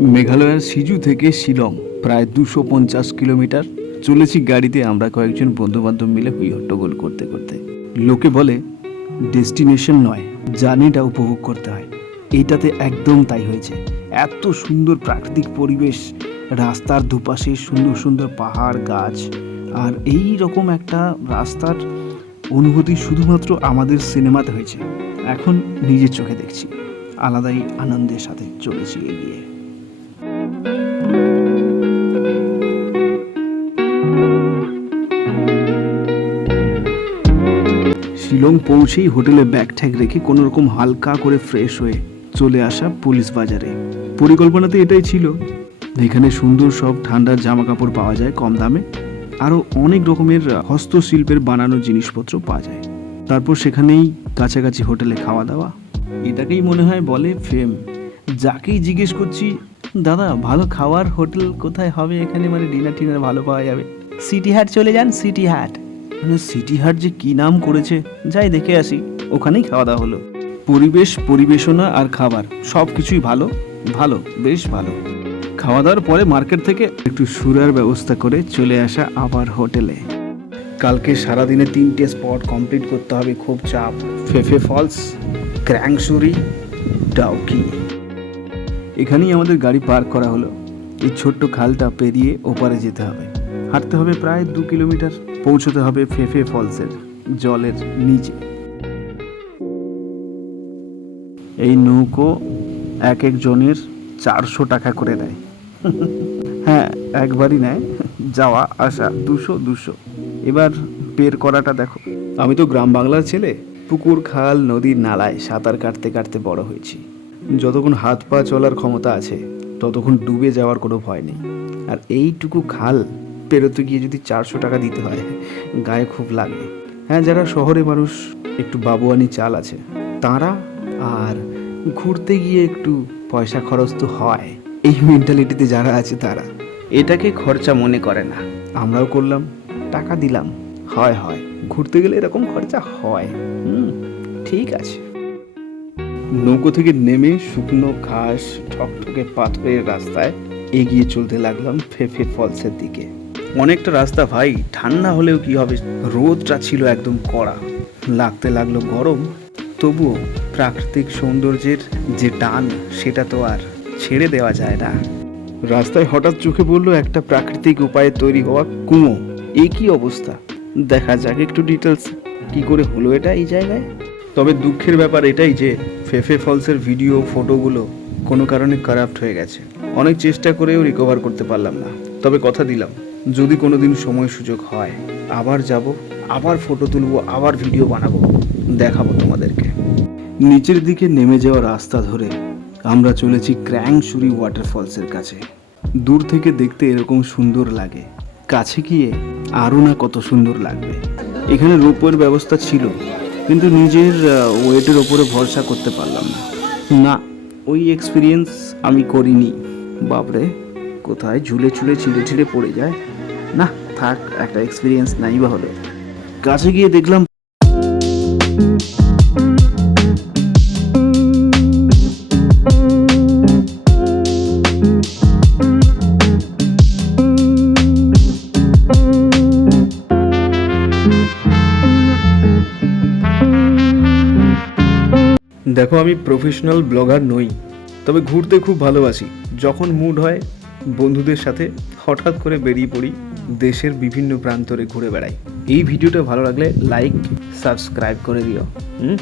মেঘালয়ের সিজু থেকে শিলং, প্রায় দুশো পঞ্চাশ কিলোমিটার। চলেছি গাড়িতে আমরা কয়েকজন বন্ধুবান্ধব মিলে হুই হট্টগোল করতে করতে। লোকে বলে, ডেস্টিনেশন নয়, জার্নিটা উপভোগ করতে হয়। এইটাতে একদম তাই হয়েছে। এত সুন্দর প্রাকৃতিক পরিবেশ, রাস্তার দুপাশে সুন্দর সুন্দর পাহাড়, গাছ, আর এই রকম একটা রাস্তার অনুভূতি শুধুমাত্র আমাদের সিনেমাতে হয়েছে। এখন নিজের চোখে দেখছি। আলাদাই আনন্দের সাথে চলেছি এগিয়ে। শিলং পৌঁছেই হোটেলে ব্যাগ ঠ্যাগ রেখে কোনো রকম হালকা করে ফ্রেশ হয়ে চলে আসা পুলিশ বাজারে। পরিকল্পনাতে এটাই ছিল। এখানে সুন্দর সব ঠান্ডার জামা কাপড় পাওয়া যায় কম দামে। আরও অনেক রকমের হস্তশিল্পের বানানো জিনিসপত্র পাওয়া যায়। তারপর সেখানেই কাছাকাছি হোটেলে খাওয়া দাওয়া। এটাকেই মনে হয় বলে ফেম। যাকেই জিজ্ঞেস করছি, দাদা, ভালো খাওয়ার হোটেল কোথায় হবে এখানে? মানে ডিনার টিনার ভালো পাওয়া যাবে? সিটি হাট চলে যান, সিটি হাট। সিটি হাট যে কি নাম করেছে, যাই দেখে আসি। ওখানেই খাওয়া দাওয়া হলো। পরিবেশ, পরিবেশনা আর খাবার, সব কিছুই ভালো ভালো, বেশ ভালো। খাওয়া দাওয়ার পরে মার্কেট থেকে একটু সুরার ব্যবস্থা করে চলে আসা আবার হোটেলে। কালকে সারাদিনে তিনটে স্পট কমপ্লিট করতে হবে, খুব চাপ। ফেফে ফলস ক্র্যাংসুরি ডাউকি। এখানেই আমাদের গাড়ি পার্ক করা হলো। এই ছোট্ট খালটা পেরিয়ে ওপারে যেতে হবে। হাঁটতে হবে প্রায় দু কিলোমিটার, পৌঁছতে হবে ফেফে ফলসের, জলের নিচে। এই নৌকো এক একজনের চারশো টাকা করে দেয়। হ্যাঁ একবারই নেয়। যাওয়া, আসা, দুশো দুশো। এবার বের করাটা দেখো। আমি তো গ্রাম বাংলার ছেলে। পুকুর, খাল, নদীর নালায় সাঁতার কাটতে কাটতে বড় হয়েছি। যতক্ষণ হাত পা চলার ক্ষমতা আছে, ততক্ষণ ডুবে যাওয়ার কোনো ভয় নেই। আর এইটুকু খাল পেরোতে গিয়ে যদি চারশো টাকা দিতে হয়, গায়ে খুব লাগে। হ্যাঁ যারা শহরে মানুষ, একটু বাবুয়ানি চাল আছে, তারা আর ঘুরতে গিয়ে একটু পয়সা খরচ তো হয়। এই মেন্টালিটিতে যারা আছে তারা, এটাকে খরচা মনে করে না। আমরাও করলাম, টাকা দিলাম। হয় হয়। ঘুরতে গেলে এরকম খরচা হয়। হুম, ঠিক আছে। নৌকো থেকে নেমে শুকনো ঘাস, ঠকঠকে পাথরের রাস্তায় এগিয়ে চলতে লাগলাম ফেফে ফলসের দিকে। অনেকটা রাস্তা ভাই, ঠান্ডা হলেও কি হবে? রোদটা ছিল একদম কড়া। লাগতে লাগল গরম, তবুও প্রাকৃতিক সৌন্দর্যের যে টান, সেটা তো আর ছেড়ে দেওয়া যায় না। রাস্তায় হঠাৎ চোখে পড়ল একটা প্রাকৃতিক উপায়ে তৈরি হওয়া কুঁয়ো। এ কি অবস্থা? দেখা যাক একটু ডিটেলস কি করে হলো এটা এই জায়গায়? তবে দুঃখের ব্যাপার এটাই যে, ফেফে ফলসের ভিডিও ফটোগুলো কোনো কারণে কারাপ্ট হয়ে গেছে। অনেক চেষ্টা করেও রিকভার করতে পারলাম না। তবে কথা দিলাম। যদি কোনোদিন সময় সুযোগ হয়, আবার যাব, আবার ফটো তুলবো, আবার ভিডিও বানাবো, দেখাবো তোমাদেরকে। নিচের দিকে নেমে যাওয়া রাস্তা ধরে আমরা চলেছি ক্র্যাংশুরি ওয়াটারফলসের কাছে। দূর থেকে দেখতে এরকম সুন্দর লাগে। কাছে গিয়ে আরও না কত সুন্দর লাগবে। এখানে রোপওয়ের ব্যবস্থা ছিল, কিন্তু নিজের ওয়েটের ওপরে ভরসা করতে পারলাম না। না, ওই এক্সপিরিয়েন্স আমি করিনি। বাপরে, কোথায় ঝুলে ঝুলে ছিঁড়ে ছিঁড়ে পড়ে যায়। না, থাক, একটা এক্সপিরিয়েন্স নাই বা হলো কাছে গিয়ে দেখলাম দেখো, আমি প্রফেশনাল ব্লগার নই, তবে ঘুরতে খুব ভালোবাসি। যখন মুড হয় বন্ধুদের সাথে হঠাৎ করে বেরিয়ে পড়ি দেশের বিভিন্ন প্রান্তরে ঘুরে বেড়াই। এই ভিডিওটা ভালো লাগলে লাইক সাবস্ক্রাইব করে দিও। হুম?